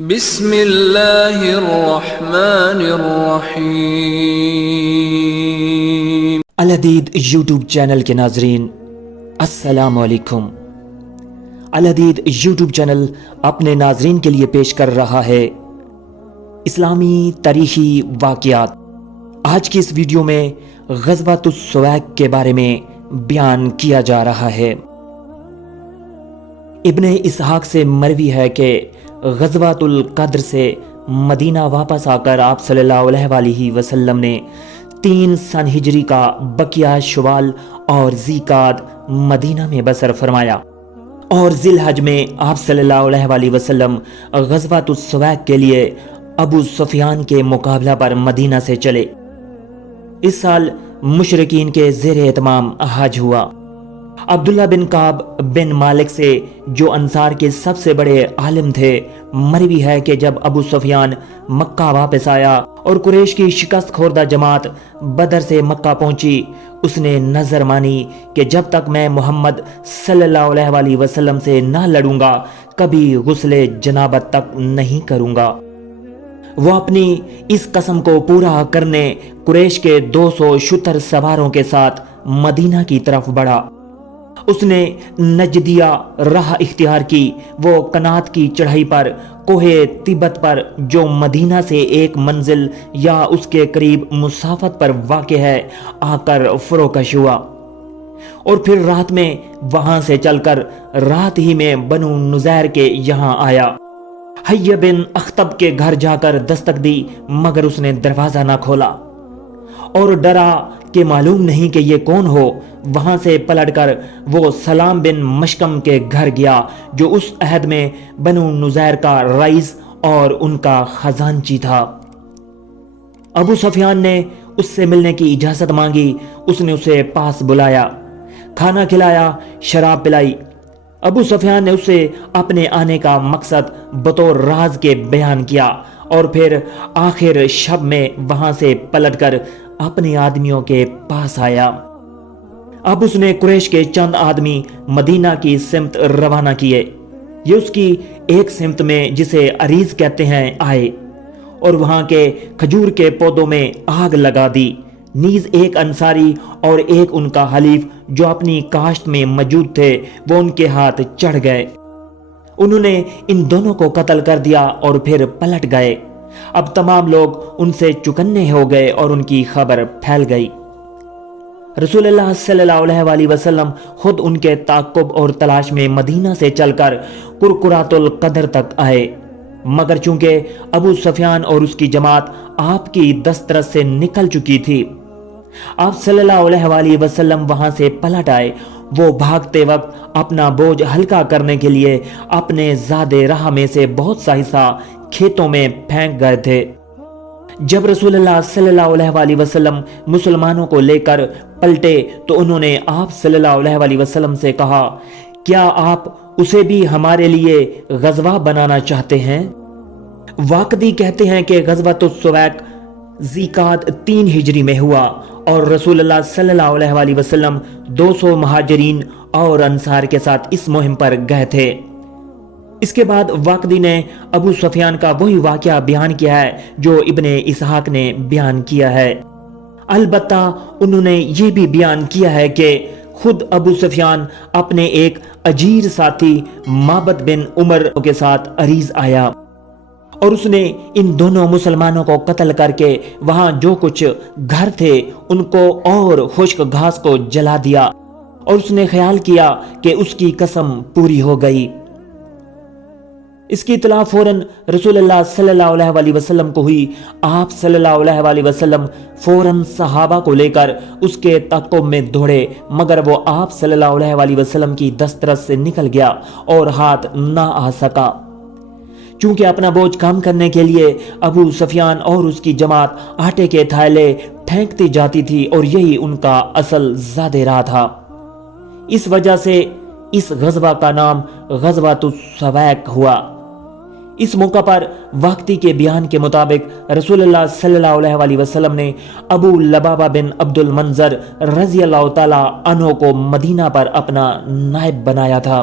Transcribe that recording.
بسم اللہ الرحمن الرحیم۔ الحدید یوٹیوب چینل کے ناظرین السلام علیکم۔ الحدید یوٹیوب چینل اپنے ناظرین کے لیے پیش کر رہا ہے اسلامی تاریخی واقعات۔ آج کی اس ویڈیو میں غزوۃ السویق کے بارے میں بیان کیا جا رہا ہے۔ ابن اسحاق سے مروی ہے کہ غزوۃ القدر سے مدینہ واپس آ کر آپ صلی اللہ علیہ وآلہ وسلم نے 3 سن ہجری کا بقیہ شوال اور ذیقعد مدینہ میں بسر فرمایا، اور ذی الحج میں آپ صلی اللہ علیہ وآلہ وسلم غزوۃ السویق کے لیے ابو سفیان کے مقابلہ پر مدینہ سے چلے۔ اس سال مشرکین کے زیر اہتمام حج ہوا۔ عبداللہ بن کعب بن مالک سے، جو انصار کے سب سے بڑے عالم تھے، مروی ہے کہ جب ابو سفیان مکہ واپس آیا اور قریش کی شکست خوردہ جماعت بدر سے مکہ پہنچی، اس نے نظر مانی کہ جب تک میں محمد صلی اللہ علیہ وآلہ وسلم سے نہ لڑوں گا کبھی غسل جنابت تک نہیں کروں گا۔ وہ اپنی اس قسم کو پورا کرنے قریش کے 200 شتر سواروں کے ساتھ مدینہ کی طرف بڑھا۔ اس نے نجدیہ راہ اختیار کی، وہ کنات کی چڑھائی پر کوہ تبت پر جو مدینہ سے 1 منزل یا اس کے قریب مسافت پر واقع ہے آ کر فروکش ہوا، اور پھر رات میں وہاں سے چل کر رات ہی میں بنو نذیر کے یہاں آیا۔ حی بن اخطب کے گھر جا کر دستک دی، مگر اس نے دروازہ نہ کھولا، اور ڈرا کہ معلوم نہیں کہ یہ کون ہو۔ وہاں سے پلٹ کر وہ سلام بن مشکم کے گھر گیا، جو اس عہد میں بنو نذیر کا رئیس اور ان کا خزانچی تھا۔ ابو سفیان نے اس سے ملنے کی اجازت مانگی۔ اس نے اسے پاس بلایا، کھانا کھلایا، شراب پلائی۔ ابو سفیان نے اسے اپنے آنے کا مقصد بطور راز کے بیان کیا، اور پھر آخر شب میں وہاں سے پلٹ کر اپنے آدمیوں کے پاس آیا۔ اب اس نے قریش کے چند آدمی مدینہ کی سمت روانہ کیے۔ یہ اس کی ایک سمت میں جسے عریض کہتے ہیں آئے، اور وہاں کے کھجور کے پودوں میں آگ لگا دی۔ نیز ایک انصاری اور ایک ان کا حلیف جو اپنی کاشت میں موجود تھے، وہ ان کے ہاتھ چڑھ گئے۔ انہوں نے ان دونوں کو قتل کر دیا اور پھر پلٹ گئے۔ اب تمام لوگ ان سے چکنے ہو گئے اور ان کی خبر پھیل گئی۔ رسول اللہ صلی اللہ علیہ وآلہ وسلم خود ان کے تعقب اور تلاش میں مدینہ سے چل کر کرکرات القدر تک آئے، مگر چونکہ ابو سفیان اور اس کی جماعت آپ کی دسترس سے نکل چکی تھی، آپ صلی اللہ علیہ وآلہ وسلم وہاں سے پلٹ آئے۔ وہ بھاگتے وقت اپنا بوجھ ہلکا کرنے کے لیے اپنے زادے راہ میں سے بہت سا حصہ کھیتوں میں پھینک گئے تھے۔ جب رسول اللہ صلی اللہ علیہ وآلہ وسلم مسلمانوں کو لے کر پلٹے تو انہوں نے آپ صلی اللہ علیہ وآلہ وسلم سے کہا، کیا آپ اسے بھی ہمارے لیے غزوہ بنانا چاہتے ہیں؟ واقدی کہتے ہیں کہ غزوۃ السویق ذیقعد 3 ہجری میں ہوا، اور رسول اللہ صلی اللہ علیہ وآلہ وسلم 200 مہاجرین اور انصار کے ساتھ اس مہم پر گئے تھے۔ اس کے بعد واقدی نے ابو سفیان کا وہی واقعہ بیان کیا ہے جو ابن اسحاق نے بیان کیا ہے۔ البتہ انہوں نے یہ بھی بیان کیا ہے کہ خود ابو سفیان اپنے ایک اجیر ساتھی معبد بن عمر کے ساتھ عریض آیا، اور اس نے ان دونوں مسلمانوں کو قتل کر کے وہاں جو کچھ گھر تھے ان کو اور خشک گھاس کو جلا دیا، اور اس نے خیال کیا کہ اس کی قسم پوری ہو گئی۔ اس کی اطلاع فوراً رسول اللہ صلی اللہ علیہ وآلہ وسلم کو ہوئی۔ آپ صلی اللہ علیہ وآلہ وسلم فوراً صحابہ کو لے کر اس کے تعقب میں دوڑے، مگر وہ آپ صلی اللہ علیہ وآلہ وسلم کی دسترس سے نکل گیا اور ہاتھ نہ آ سکا۔ چونکہ اپنا بوجھ کم کرنے کے لیے ابو سفیان اور اس کی جماعت آٹے کے تھیلے پھینکتی جاتی تھی، اور یہی ان کا اصل زادے راہ تھا۔ اس وجہ سے اس غزوہ کا نام غزوۃ السویق ہوا۔ اس موقع پر واقعی کے بیان کے مطابق رسول اللہ صلی اللہ علیہ وآلہ وسلم نے ابو لبابہ بن عبد المنذر رضی اللہ تعالی عنہ کو مدینہ پر اپنا نائب بنایا تھا۔